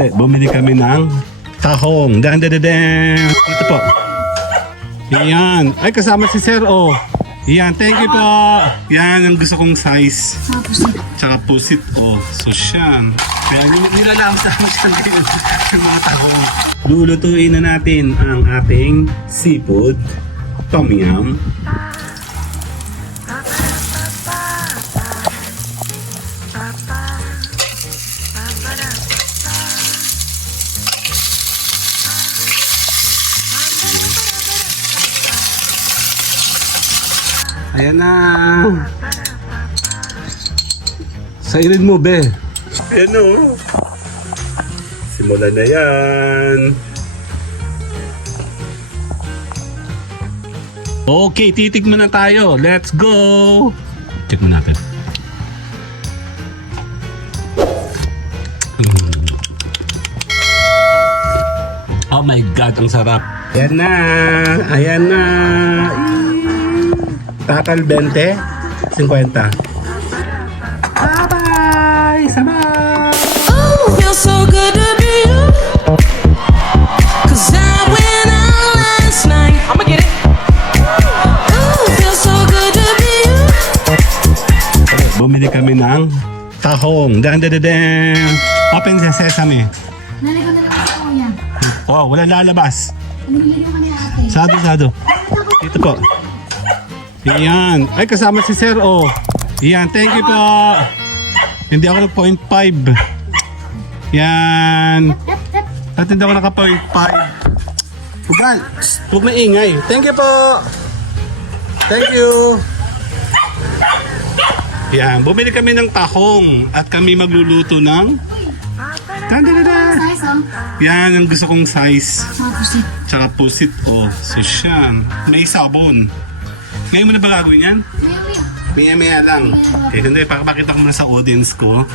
Kunwari, bumili kami ng tahong. Dan, dan, dan. Ito po. Yan. Ay, kasama si Sir O. Yan, thank you po. Yan ang gusto kong size. Tsaka pusit o. So, siyan. Kaya nil- nilalam sa amin siya yung mga tahong. Lulutuin na natin ang ating seafood. Tom yum. Ayan na. Siren mo, be. Ayan o. Simulan na yan. Okay, titigman na tayo. Let's go! Check mo natin. Mm. Oh my God, ang sarap. Ayan na. Ayan na. Takal 20, 50. Bye-bye! Sabay! Oh, feels so good to be you. Cause I went out last night. I'ma get it. Oh, feels so good to be you. Bumili kami ng tahong. Dan, dan, dan, dan. Open sa sesame. Nalagyan na lang sa kuya. Oh, wala lalabas. Ano nilagyan ka ni ate? Sado, sado. Dito po. Yan. Ay, kasama si Sir O. Yan, thank you po. Hindi ako point five. Yan. At hindi ako naka point five. Ugal, huwag maingay. Thank you po. Thank you. Yan, bumili kami ng tahong at kami magluluto ng oh. Yan ang gusto kong size. Mga pusit. Tsaka pusit o. So siyan. May sabon. Ngayon mo na ba gagawin yan? Maya, maya. Maya maya lang. Eh hindi, pakapakita ko muna sa audience ko.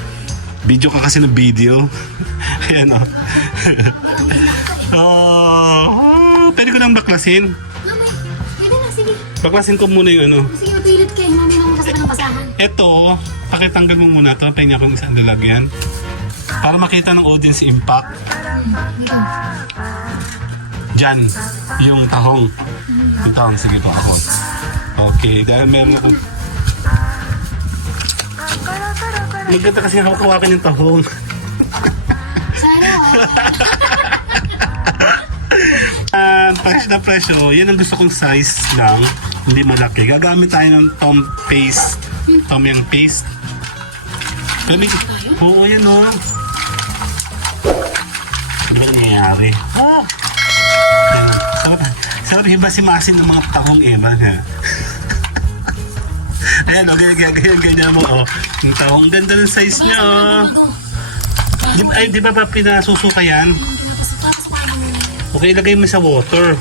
Video ka kasi ng video. Ayan o. oh, pwede ko nang baklasin. Mamay, pwede na, sige. Baklasin ko muna yung ano. Sige, mapilit kayo. Mami naman kasi ng pasahan. Ito, pakitanggal mo muna to. Pahinga ko ng isang lalagyan. Para makita ng audience impact. Diyan, yung tahong. Yung tahong, sige po ako. Okay, dahil meron ako. Maganda kasi hawakan yung tahong. Oh. Ah, fresh na fresh oh. Yan ang gusto kong size lang. Hindi malaki. Gagamit tayo ng tom paste. Tom yung paste. Gamit. Oo, yan oh. Ano ba nangyayari? Ah! Sarap, sarap iba si Masin ng mga tahong iba. Ha? Ayan, oh, ganyan, ganyan, ganyan, mo, oh. Yung tahong, ganda ng size niya, oh. Di, ay, di ba ba pinasusuka yan? Okay, ilagay mo sa water.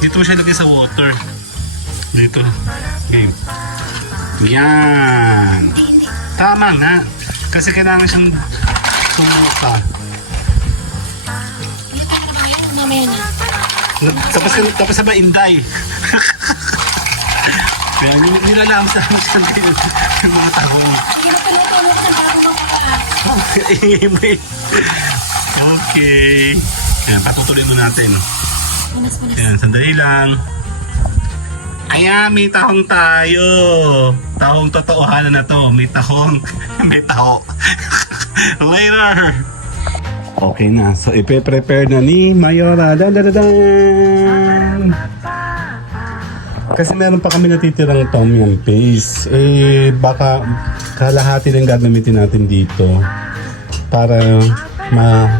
Dito mo siya ilagay sa water. Dito. Okay. Yan. Tama nga. Kasi kailangan siyang tumuka. Mamaya na. Tapos, tapos sabay inday. Kaya nil- nilalam sa amin siya din yung mga magpaluto-luto na mapapaan. Ingay mo eh. Okay. Yan, patutuloy mo natin. Manas-manas. Yan, sandali lang. Ayan, may tahong tayo. Tahong totohanan na to. May tahong. may taho. Later. Okay na. So, ipe-prepare na ni Mayora. Dan, dan, dan, dan. Kasi meron pa kami natitirang tom yum paste. Eh, baka kalahati lang gagamitin natin dito. Para ma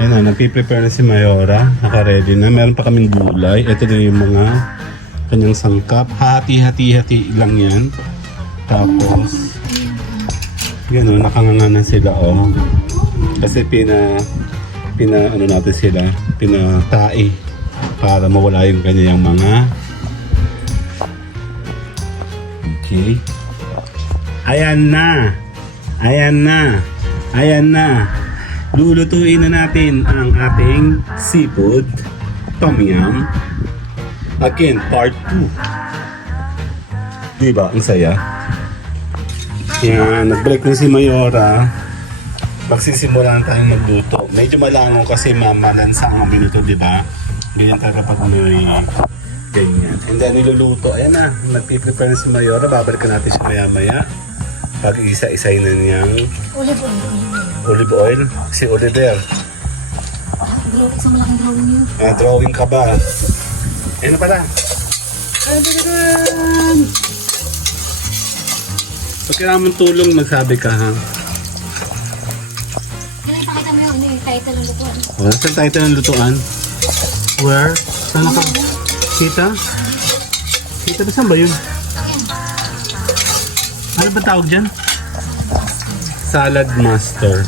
Ayan na, nagpiprepare na si Mayora. Naka-ready na. Meron pa kaming gulay. Ito na yung mga kanyang sangkap. Hati-hati-hati lang yan. Tapos, gano'n, nakanganga na sila, oh. Kasi pina, pina, ano natin sila, pinatae para mawala yung kanyang mga Okay. Ayan na. Ayan na. Ayan na. Lulutuin na natin ang ating seafood tom yum. Again, part 2. Diba? Ang saya. Yan, nag-break na si Mayora. magsisimula na tayong magluto. Medyo malango kasi mamalansa ang minuto, di ba? Ganyan talaga pag may ganyan. Then niluluto, ayan na, nagpiprepare na si Mayora, babalikan natin siya maya-maya. Pag isa-isay na niyang Olive oil. olive oil, si Oliver. Draw, isang malaking drawing yun. Ah, drawing ka ba? Ano pala? Pag kailangan mong tulong, magsabi ka ha. Kaya ipakita mo yung ano yung title ng lutuan. O, saan tayo tayo ng lutuan? Where? Saan ka? Kita? Kita ba saan ba yun? Ano ba tawag dyan? Salad Master.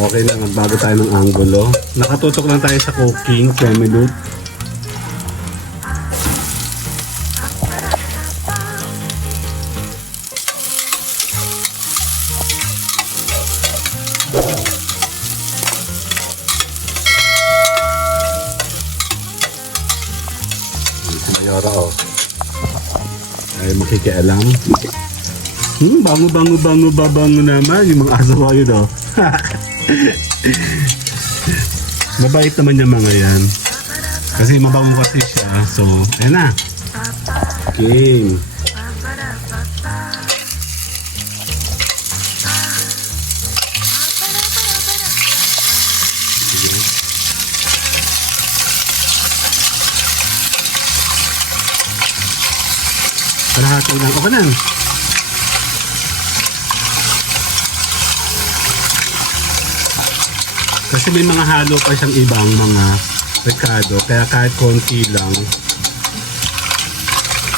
Okay lang, bago tayo ng angulo. Nakatutok lang tayo sa cooking, 10 minutes. Makikialam. Hmm, bango, bango, bango, babango naman. Yung mga ko yun, oh. Mabait naman yung mga yan. Kasi mabango kasi siya. So, ayan na. Okay. Sige. Kalahati lang. Okay na. Kasi may mga halo pa siyang ibang mga rekado. Kaya kahit konti lang.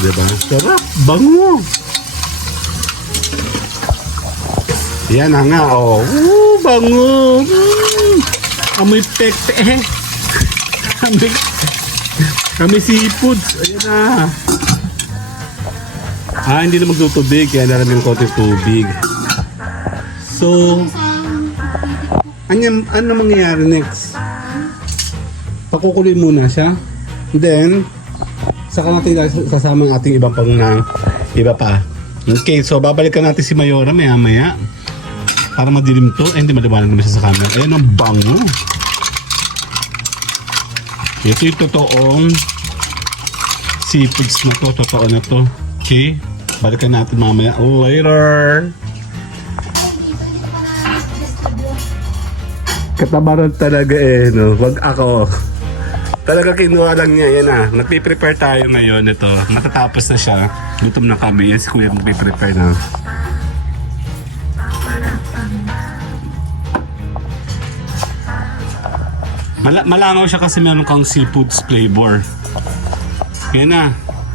Diba? Sarap! Bango! Yan na nga, oh. Ooh, bango! Mm. Amoy pekpe. Eh. Amoy, kami seafoods. Ayan na. Ah, hindi na magtutubig. Kaya namin ng konti tubig. So, ano, ano mangyayari next? Pakukuloy muna siya. Then, saka natin kasama ang ating ibang pang iba pa. Okay, so babalikan natin si Mayora maya maya. Para madilim to. Eh, hindi maliwanag naman siya sa camera. Ayan ang bango. Ito yung totoong seafoods na to. Totoo na to. Okay? Balikan natin mamaya later. Katabaran talaga eh, no? Wag ako. Talaga kinuha lang niya. Yan na. Nagpiprepare tayo ngayon. Ito. Matatapos na siya. Gutom na kami. Yan si Kuya magpiprepare na. Mala malangaw siya kasi meron kang seafoods flavor. Yan na.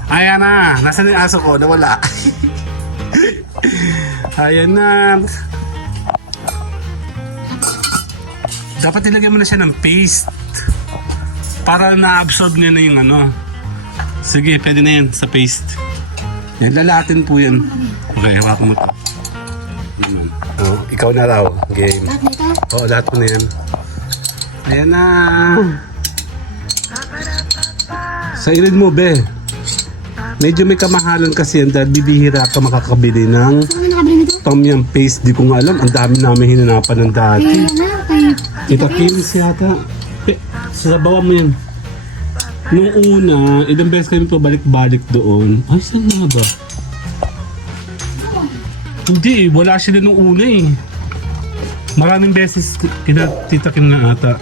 Ayan na. Nasaan yung aso ko? Nawala. Ayan na. Dapat ilagay mo na siya ng paste. Para na-absorb niya na yung ano. Sige, pwede na yan sa paste. Yan, lalatin po yan. Okay, hawakan mo to. Naman. Oh, ikaw na raw. Game. Lahat nito. Oo, lahat mo na yan. Ayan na. Sa ilid mo, be. Medyo may kamahalan kasi yan dahil bibihira ka makakabili ng Saan ka nakabili nito? tom yum paste. Di ko nga alam. Ang dami namin hinanapan ng dati. Kaya na. Kaya. Ito, Kims yata. Pe, sabawan mo yan. Nung una, ilang beses kami pabalik-balik doon. Ay, saan nga ba? Hindi, wala sila nung una eh. Maraming beses kina tita Kim na ata.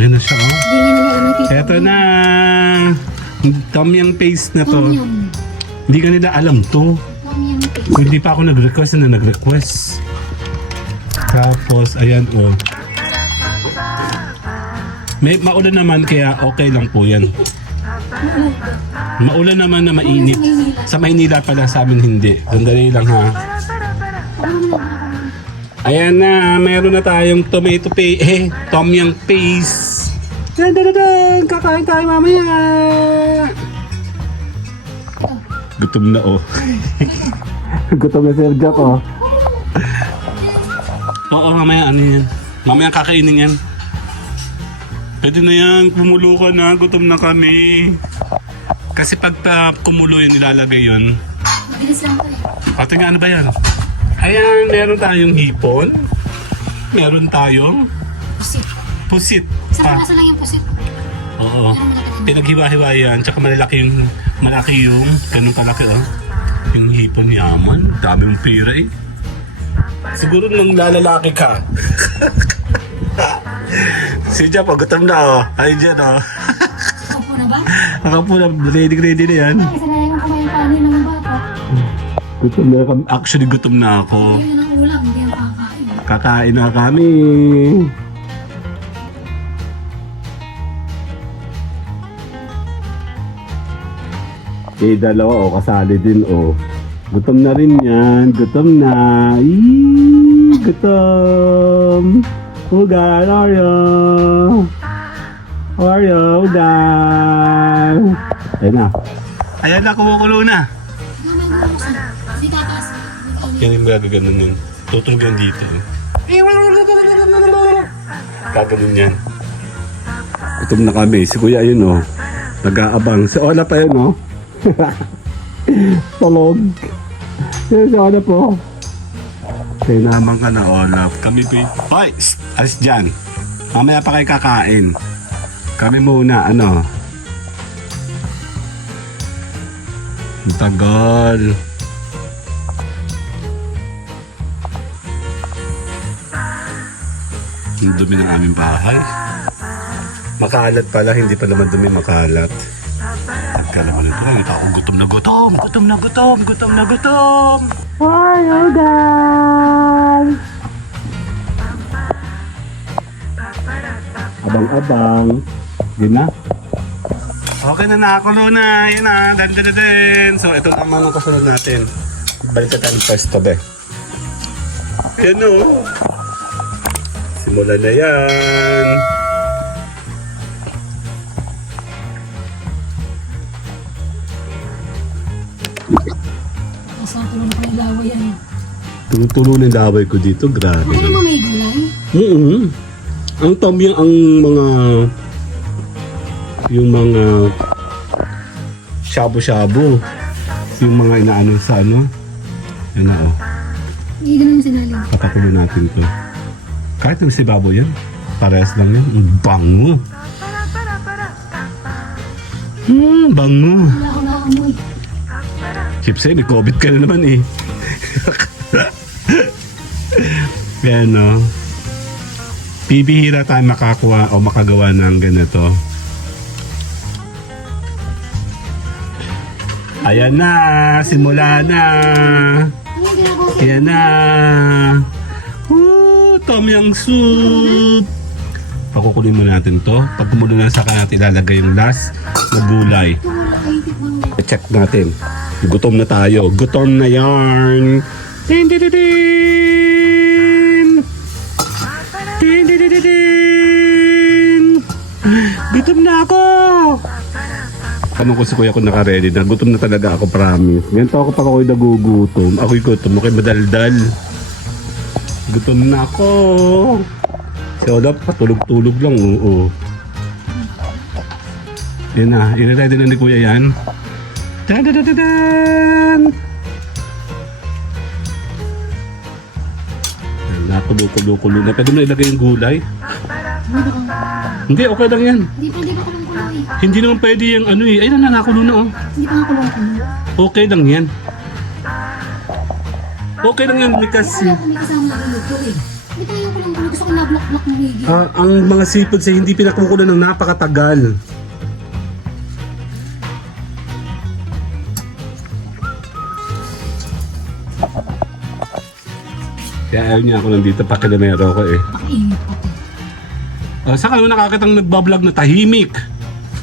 Yan na siya, oh. Hindi nga nila alam tito. Eto na. Tom yum paste na to. yum. Hindi ka nila alam to. Tom yum paste. Hindi pa ako nag-request na nag-request. Tapos, ayan oh. May maulan naman kaya okay lang po yan. Maulan naman na mainit. Sa Maynila pala sa amin hindi. Sandali lang ha. Ayan na, meron na tayong tomato paste, eh, tom yum paste. Dan, dan, dan, dan, kakain tayo mamaya. Gutom na oh. Gutom na Sir Jack oh. Oo, mamaya ano yan. Mamaya kakainin yan. Pwede na yan, kumulo ka na, gutom na kami. Kasi pag uh, kumulo yun, nilalagay yun. Mabilis lang to eh. Ano ba yan? Ayan, meron tayong hipon. Meron tayong Pusit. Pusit. Isang Ah, piraso lang yung pusit. oo. Pinaghiwa-hiwa yan. Tsaka malaki yung, malaki yung, ganun kalaki oh. Yung hipon yaman. Dami mong pira eh. Siguro nung lalalaki ka. si Jap, oh, gutom na oh. Ay, dyan oh. Opo na ba? Ako po na, ready ready na yan. Ay, sanay akong kumain kanin ng bata. Gutom na kami. Actually, gutom na ako. Yun ang ulam, hindi. Kakain na kami. Eh, dalawa o, kasali din o. Gutom na rin yan. Gutom na. Eee, gutom. Ugan, Oreo. Oreo, ugan. Ayan na. Ayan na, kumukulo na. Yan yung gagaganon yun. Tutulog yan dito. Gaganon yan. Gutom na kami. Si Kuya yun oh. Nag-aabang. Si Ola pa yun oh. Tulog. Yan si Ola po. Kaya naman ka na Ola. Kami po Hoy! Shh! Alis dyan. Mamaya pa kayo kakain. Kami muna. Ano? Ang tagal. Ang dumi ng aming bahay. Makalat pala, hindi pala madumi makalat. Kala ko nito, nakita ko gutom na gutom, gutom na gutom, gutom na gutom. Hello guys! Abang-abang. Yun na. Okay na nakakulo na. Yun na. Dan, dan, dan, dan. So, ito na ang kasunod natin. Balik sa tayong pwesto, be. Yan o. Simulan na yan. Tumutulo ng laway ko dito. Grabe. Ano mo may gulay? mm Ang tom yung ang mga yung mga shabu-shabu. Yung mga inaano sa ano. Yan na oh. Hindi ganun. Papakulo natin to. Kahit yung si Babo yan. Parehas lang yan. Ang bango. Hmm, bango. Wala ako nakaamoy. Chipsy, may COVID ka na naman eh. Yan no. Bibihira tayo makakuha o makagawa ng ganito. Ayan na, simula na. Ayan na. Woo, tom yum soup. Pakukulin mo natin to. Pag kumulo na sa natin ilalagay yung last na gulay. Check natin. Gutom na tayo. Gutom na yarn. Din, din, din, din. Gutom na ako. Tanong ko si kuya kung naka-ready na. Gutom na talaga ako, promise. Ganito ako pag ako'y nagugutom. Ako'y gutom. Ako'y madaldal. Gutom na ako. Si Olaf, patulog-tulog lang. Oo. Yan na. I-ready na ni kuya yan. Dan, dan, dan, dan, dan. Nakulo-kulo-kulo na. Pwede mo na ilagay yung gulay? Hindi, okay lang yan. Hindi pa, hindi pa kulong kulay. Hindi naman pwede yung ano eh. Ayun na, nakulo na oh. Hindi pa nga kulong kulong. Okay lang yan. Okay lang yan kasi Wala kung may kasama na eh. Hindi yung kulong. Gusto ko na-block-block ng higit. ah, ang mga seafood sa hindi pinakumukulo ng napakatagal. Kaya ayaw niya ako nandito, pakilamero ko eh. Pakainit pa to. Uh, saka naman nakakitang nagbablog na tahimik.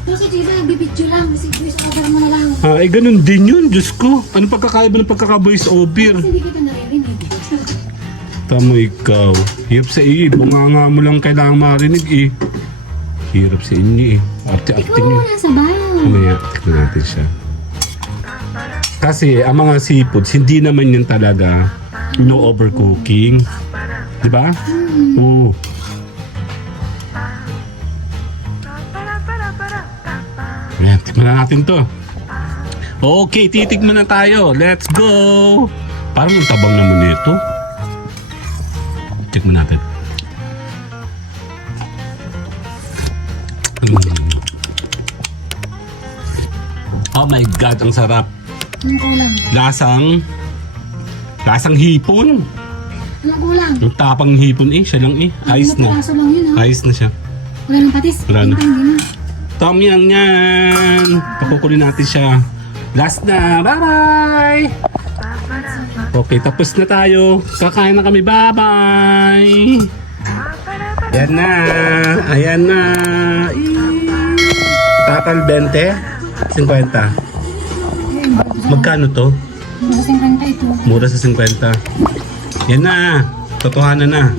Pero si Chiba, nagbibidyo lang. Kasi voice over mo na lang. Ah, eh ganun din yun, Diyos ko. Ano pagkakaiba ng pagkaka-voice over? Kasi hindi kita naririnig. Tamo ikaw. Hirap sa iyo, eh. bunganga mo lang kailangan marinig eh. Hirap sa inyo eh. Arte-arte Ikaw niyo. muna sa bahay. Mamaya, tignan natin siya. Kasi ang mga seafoods, hindi naman yun talaga no overcooking. Di ba? Oo. Na natin to. Okay, titikman na tayo. Let's go! Parang ang tabang naman nito. Tikman natin. Mm. Oh my God, ang sarap. Anong kulang? Lasang... Lasang hipon. Anong kulang? Ang tapang hipon eh. Siya lang eh. Ayos na. Piraso lang yun ha. Ayos na siya. Wala nang patis. Wala na. Hindi na. Tom yan yan. Pakukulin natin siya. Last na. Bye-bye. Okay, tapos na tayo. Kakain na kami. Bye-bye. Ayan na. Ayan na. Total 20? 50. Magkano to? Basta 50 ito. Mura sa 50. Yan na. Totohanan na.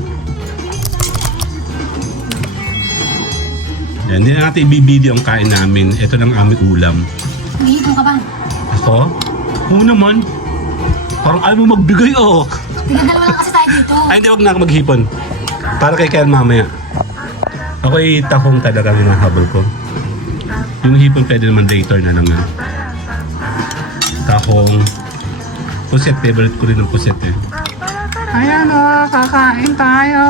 Yan, hindi na natin ibibideo ang kain namin. Ito lang aming ulam. Hihipon ka ba? Ako? Oo naman. Parang ayaw mo magbigay oh. Tignan-dalawa lang kasi tayo dito. Ay, hindi, wag na ako maghipon. Para kay Ken mamaya. Ako ay takong talaga hinahabol ko. Yung hipon pwede naman later na lang yan. Takong. Puset, favorite ko rin ng puset eh. Ayan o, kakain tayo.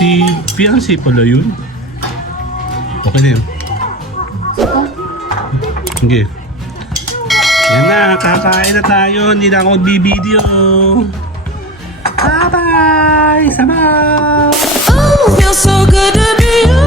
Si fiancé pala yun. Okay na yun. Sige. Yan na, kakain na tayo. Hindi na ako magbibideo. Bye-bye! Sabaw! Oh, feels so good to be you.